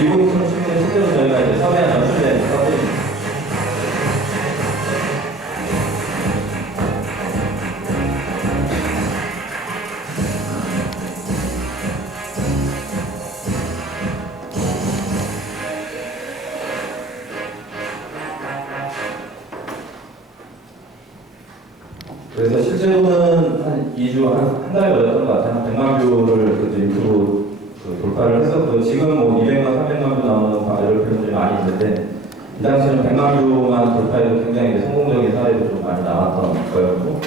이곳 친구는 실제로 저희가 이제 섭외한 연출된 서들입니다. 그래서 실제로는 한 2주, 한 달 걸렸던 것 같아요. 한 100만 뷰를 유튜브 돌파를 했었고요. 지금 뭐 200만, 300만 뷰 나오는 바이럴 표현들이 많이 있는데, 이 당시에는 100만 뷰만 돌파해도 굉장히 이제 성공적인 사례도 좀 많이 나왔던 거였고,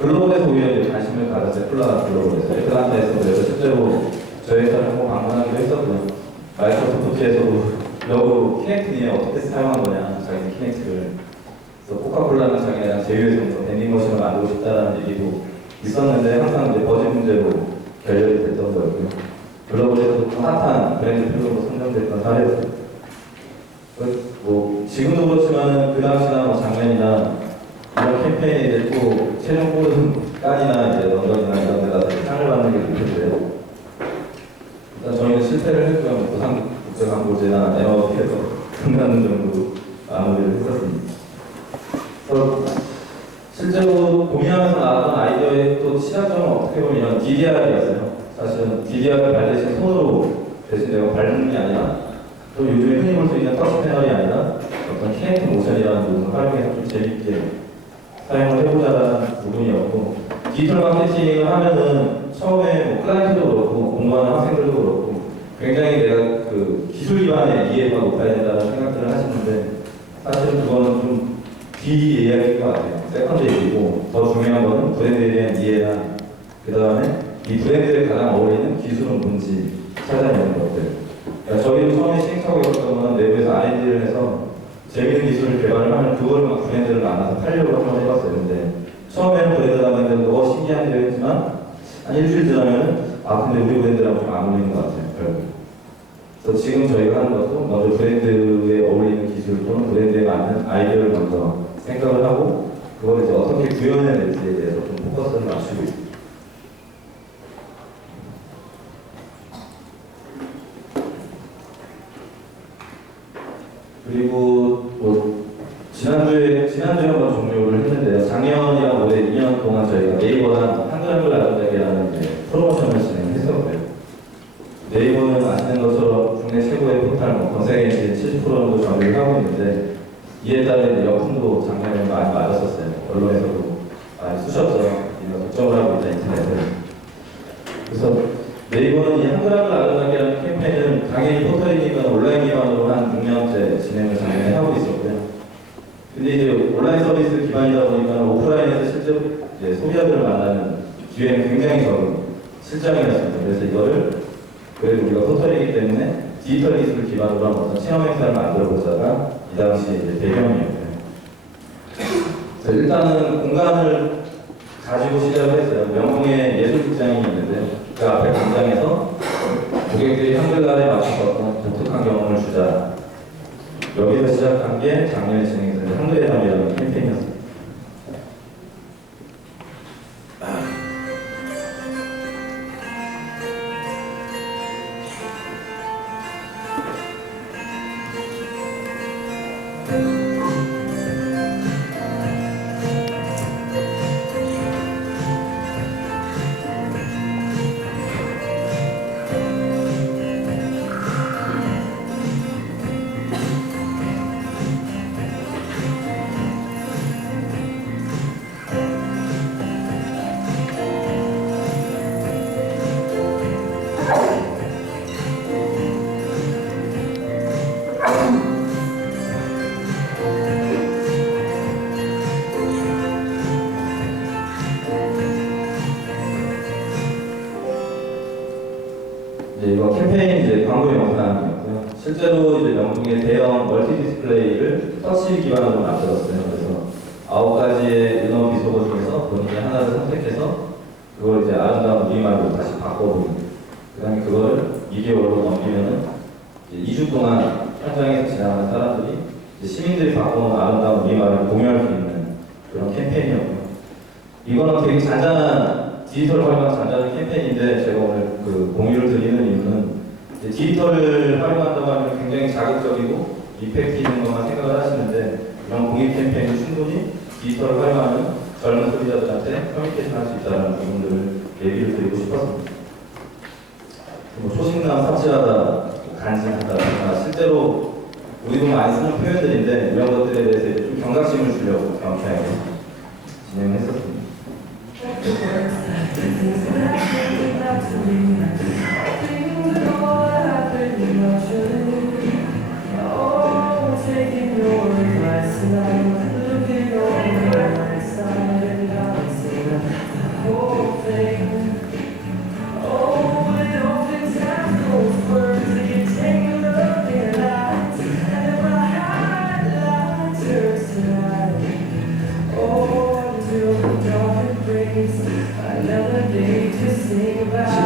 글로벌에서 오히려 이제 관심을 가졌어요. 플라 글로벌에서. 애틀란타에서 그래서 실제로 저희 회사를 한번 방문하기도 했었고요. 마이크로소프트에서도 여부 키넥트니 어떻게 사용한 거냐, 자기 키넥트를. 그래서 코카콜라는 자기네랑 제휴해서 밴딩 머신을 만들고 싶다라는 얘기도 있었는데 항상 이제 버진 문제로 결렬이 됐던 거였고요. 글로벌에서도 핫한 브랜드 표현으로 선정됐던 사례였어요. 뭐 지금도 그렇지만 그 당시나 뭐 작년이나 이런 캠페인에 이제 또 최종 뽑은 깐이나 이제 런던이나 이런 데 가서 상을 받는 게 느껴져요. 일단 저희는 실패를 했고요. 부산 국제광고제나 에너지에서 끝나는 정도 마무리를 했었습니다. 그래서 실제로 고민하면서 나왔던 아이디어의 또 시작점은 어떻게 보면 이런 DDR이었어요. 사실은 DDR을 발대신 손으로 대신 내가 밟는 게 아니라 또 요즘에 흔히 볼 수 있는 터치 패널이 아니라 어떤 키넥트 모션이라는 부분을 활용해서 좀 재밌게 사용을 해보자라는 부분이었고, 디지털 마케팅을 하면은 처음에 뭐 클라이언트도 그렇고 공부하는 학생들도 그렇고 굉장히 내가 그 기술 기반의 이해가 높아야 된다는 생각들을 하시는데, 사실은 그거는 좀 이야기인 것 같아요. 세컨드 얘기고, 더 중요한 거는 브랜드에 대한 이해나 그 다음에 이 브랜드에 가장 어울리는 기술은 뭔지 찾아내는 것들. 그러니까 저희도 처음에 시행착오 있었던 거는 내부에서 R&D를 해서 재밌는 기술을 개발을 하면 그거를 막 브랜드를 만나서 팔려고 한번 해봤어요. 근데 처음에는 브랜드가 만드는데 신기한 게 했지만 한 일주일 지나면은 근데 우리 브랜드랑 좀 안 어울리는 것 같아요. 결국. 그래서 지금 저희가 하는 것도 먼저 브랜드에 어울리는 기술 또는 브랜드에 맞는 아이디어를 먼저 생각을 하고 그걸 이제 어떻게 구현해낼지에 대해서 좀 포커스를 맞추고 있습니다. 그리고 뭐 지난주에 한번 종료를 했는데요. 작년이랑 올해 2년 동안 저희가 네이버랑 한글한글 나눔대회라는 이제 프로모션을 진행했었고요. 네이버는 아시는 것처럼 국내 최고의 포탈 검색 엔진 70% 정도 점유를 하고 있는데, 이에 따른 역풍도 작년에 많이 맞았었어요. 언론에서도 많이 쑤셨죠. 걱정을 하고 있다, 인터넷을. 그래서 네이버는 이 한글한글 나눔대회라는 캠페인은 당연히 포털이니까 온라인 기반으로 한 6년째 진행을 작년에 하고 있었고요. 근데 이제 온라인 서비스 기반이다 보니까 오프라인에서 실제로 이제 소비자들을 만나는 기회는 굉장히 적은 실정이었습니다. 그래서 이거를 그래도 우리가 포털이기 때문에 디지털 기술을 기반으로 한 어떤 체험 행사를 만들어 보자가 이 당시에 이제 배경이었고요. 그래서 일단은 공간을 가지고 시작을 했어요. 명동에 예술극장이 있는데 그 앞에 광장에서 고객들이 한글날에 맞춰서 어떤 독특한 경험을 주자. 여기서 시작한 게 작년에 진행된 한글의 밤이라는 캠페인이었습니다. 이거 캠페인 이제 광고 영상이었고요. 실제로 이제 명동의 대형 멀티 디스플레이를 터치 기반으로 만들었어요. 그래서 9가지의 은어 비속어 중에서 본인이 하나를 선택해서 그걸 이제 아름다운 우리말로 다시 바꿔보는. 그 다음에 그거를 2개월로 넘기면은 2주 동안 현장에서 지나가는 사람들이 시민들이 바꿔놓은 아름다운 우리말을 공유할 수 있는 그런 캠페인이었고요. 이거는 되게 잔잔한 디지털 활용 잔잔한 캠페인인데 제가 오늘 그 공유를 드리는 이유는 이제 디지털을 활용한다고 하면 굉장히 자극적이고 이펙트 있는 것만 생각을 하시는데 이런 공익 캠페인을 충분히 디지털을 활용하면 젊은 소비자들한테 커뮤니케이션 할 수 있다는 부분들을 얘기를 드리고 싶었습니다. 뭐 초식남 삽질하다, 간증하다, 실제로 우리도 많이 쓰는 표현들인데 이런 것들에 대해서 좀 경각심을 주려고 경쾌하게 진행했었습니다.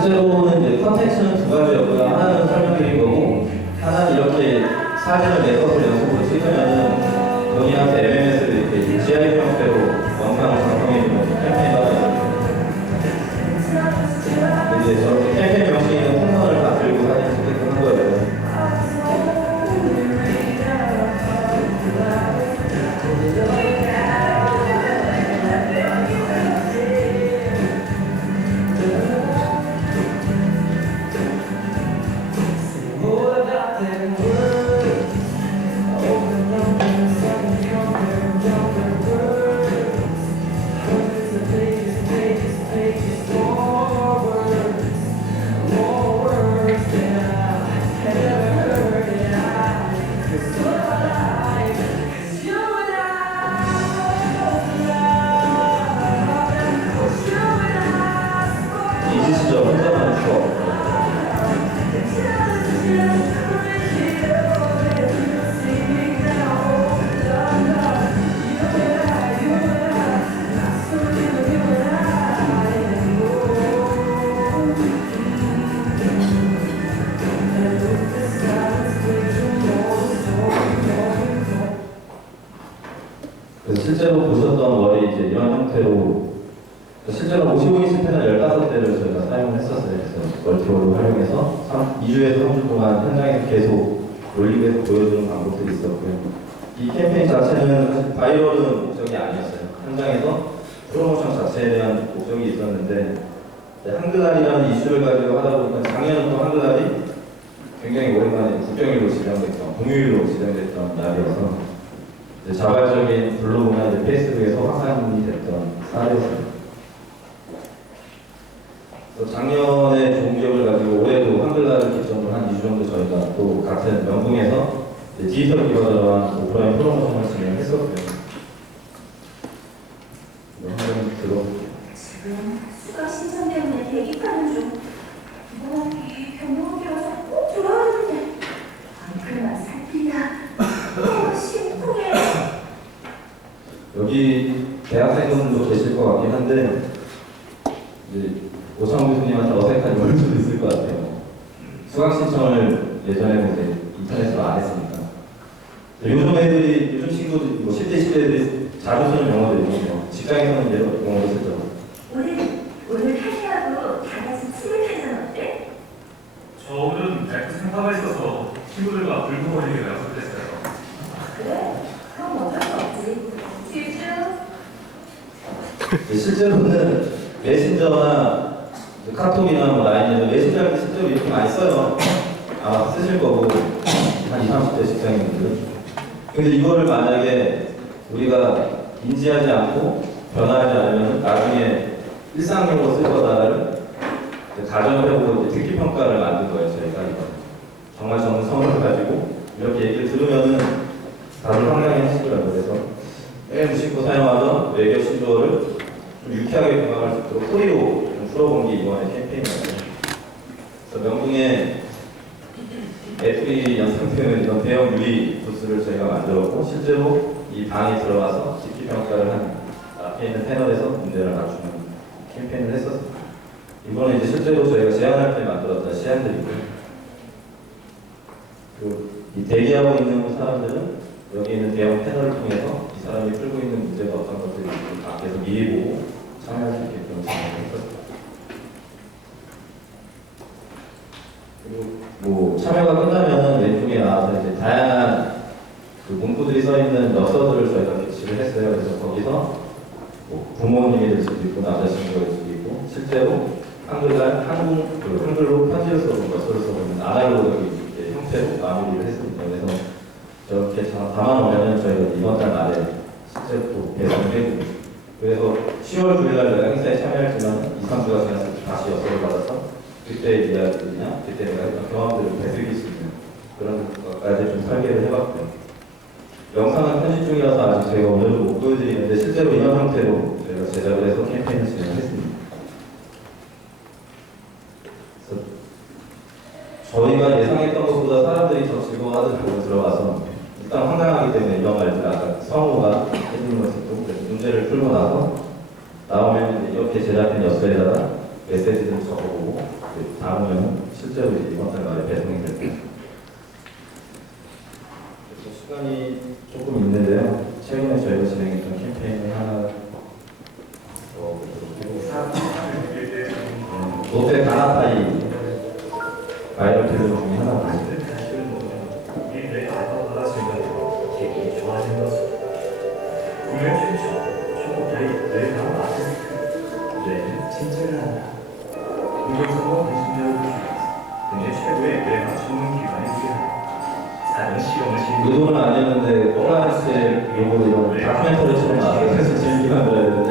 실제로는 이제 컨텐츠는 두 가지였고요. 하나는 설명드린 거고, 하나는 이렇게 사진을 내서서 연속으로 찍으면은 본인한테 MMS를 이렇게 GIF 형태로 영상을 작성해주는 캠페인이 이제 저렇게 캠페인 형식에 있는 풍선을 다 들고 사진을 찍게끔 한 거예요. 잊으시죠? 혼자만 추억. 그래서 실제로 보셨던 머리 이제 이런 형태로 실제로 55인치 패널 15대를 저희가 사용을 했었어요. 그래서 멀티롤을 활용해서 2주에서 3주 동안 현장에서 계속 롤링에서 보여주는 방법들이 있었고요. 이 캠페인 자체는 사실 바이럴은 목적이 아니었어요. 현장에서 프로모션 자체에 대한 목적이 있었는데 한글날이라는 이슈를 가지고 하다 보니까 작년은 또 한글날이 굉장히 오랜만에 국경일로 지정됐던, 공휴일로 지정됐던 날이어서 자발적인 블로그나 페이스북에서 확산이 됐던 사례였습니다. 작년에 좋은 기억을 가지고 올해도 한글날을 기점으로 한 2주 정도 저희가 또 같은 명동에서 디지털 기반으로 오프라인 프로모션을 진행했었고요. 한번 들어볼게요. 지금 수강 신청 때문에 대기하는 중. 이번학기 병목이라서 꼭 들어왔는데 얼굴만 살피다. 심쿵해. 여기 대학생분들도 계실 것 같긴 한데 이제 오창호 교수님한테 어색한 걸 수도 있을 것 같아요. 수강 신청을 예전에는 이제 인터넷으로 안 했으니까. 요즘 애들이, 요즘 친구들, 뭐 10대, 10대들이 자주 쓰는 용어들이고, 직장에서는 이제 용어를 쓰죠. 오늘 탈퇴하고 다 같이 치맥해서 어때? 저 오늘은 백수 생파가 있어서 친구들과 불구머리를 약속했어요. 그래? 그럼 어쩔 수 없지. 쭈쭈. 실제로는 메신저나 카톡이나 뭐 라인에서 메신저 할 때 실제로 이렇게 많이 써요. 아마 쓰실 거고, 한 20, 30대 직장인분들. 근데 이거를 만약에 우리가 인지하지 않고 변화하지 않으면 나중에 일상용으로 쓸 거다를 가정을 해보고 이제 특기평가를 만든 거예요, 저희가. 정말 정성을 가지고 이렇게 얘기를 들으면은 다들 황당해 하시더라고요. 그래서 매일 무심코 사용하던 외교 신조어를 좀 유쾌하게 공감할 수 있도록 소리로 좀 풀어본 게 이번에 캠페인이었어요. 그래서 명동에 애플이 연상되는 이런 대형 유리 부스를 저희가 만들었고 실제로 이 방에 들어가서 집기평가를 한 앞에 있는 패널에서 문제를 맞추는 캠페인을 했었습니다. 이거는 이제 실제로 저희가 제안할 때 만들었던 시안들이고요. 이 대기하고 있는 사람들은 여기 있는 대형 패널을 통해서 이 사람이 풀고 있는 문제가 어떤 것들인지 밖에서 미리 보고 참여할 수 있게끔 진행을 했었습니다. 그리고 뭐 설교가 끝나면 왼쪽에 나와서 이제 다양한 그 문구들이 써 있는 엽서들을 저희가 게시를 했어요. 그래서 거기서 뭐 부모님이 될 수도 있고 남자친구가 될 수도 있고 실제로 한글로 편지를 써본 엽서를 써보는 아날로그 형태로 마무리를 했습니다. 그래서 저렇게 담아놓으면 저희가 이번 달 말에 실제로 또 배송되고 그래서 10월 9일 날 내가 행사에 참여할지만 2, 3주가 지났을 때 다시 엽서를 받아서 그때의 이야기나 그때 내가 했던 경험들을 되새길 수 있는 그런 것까지 좀 설계를 해봤고요. 영상은 편집 중이라서 아직 저희가 오늘도 못 보여드리는데 실제로 이런 형태로 저희가 제작을 해서 캠페인을 진행했습니다. 그래서 저희가 예상했던 것보다 사람들이 더 즐거워하더라고요. 들어가서 일단 황당하기 때문에 이런 말들 아까 성우가 해주는 것도 그래서 문제를 풀고 나서 나오면 이제 이렇게 제작된 엽서에다가 메시지를 적어보고 다음은 실제로 이제 이번 달 말에 배송이 될 거예요. 그래서 시간이 조금 있는데요. 최근에 저희가 진행했던 캠페인을 하나 더 롯데 가나파이 바이럴 필름 중에 하나가 있어요. 이내 알파가 받았으니까 기분이 좋아진 것을 분명 최초 초보자의 뇌가 맞으니까 뇌는 진짜를 한다. 공정선거 대신자를 국내 최고의 뇌가 전문 기관에 의한 사전 시험을 의도는 아니었는데 뽕라이스의 요거로 이런 다큐멘터리처럼 나왔어요. 그래서 재밌게 만들어야 되는데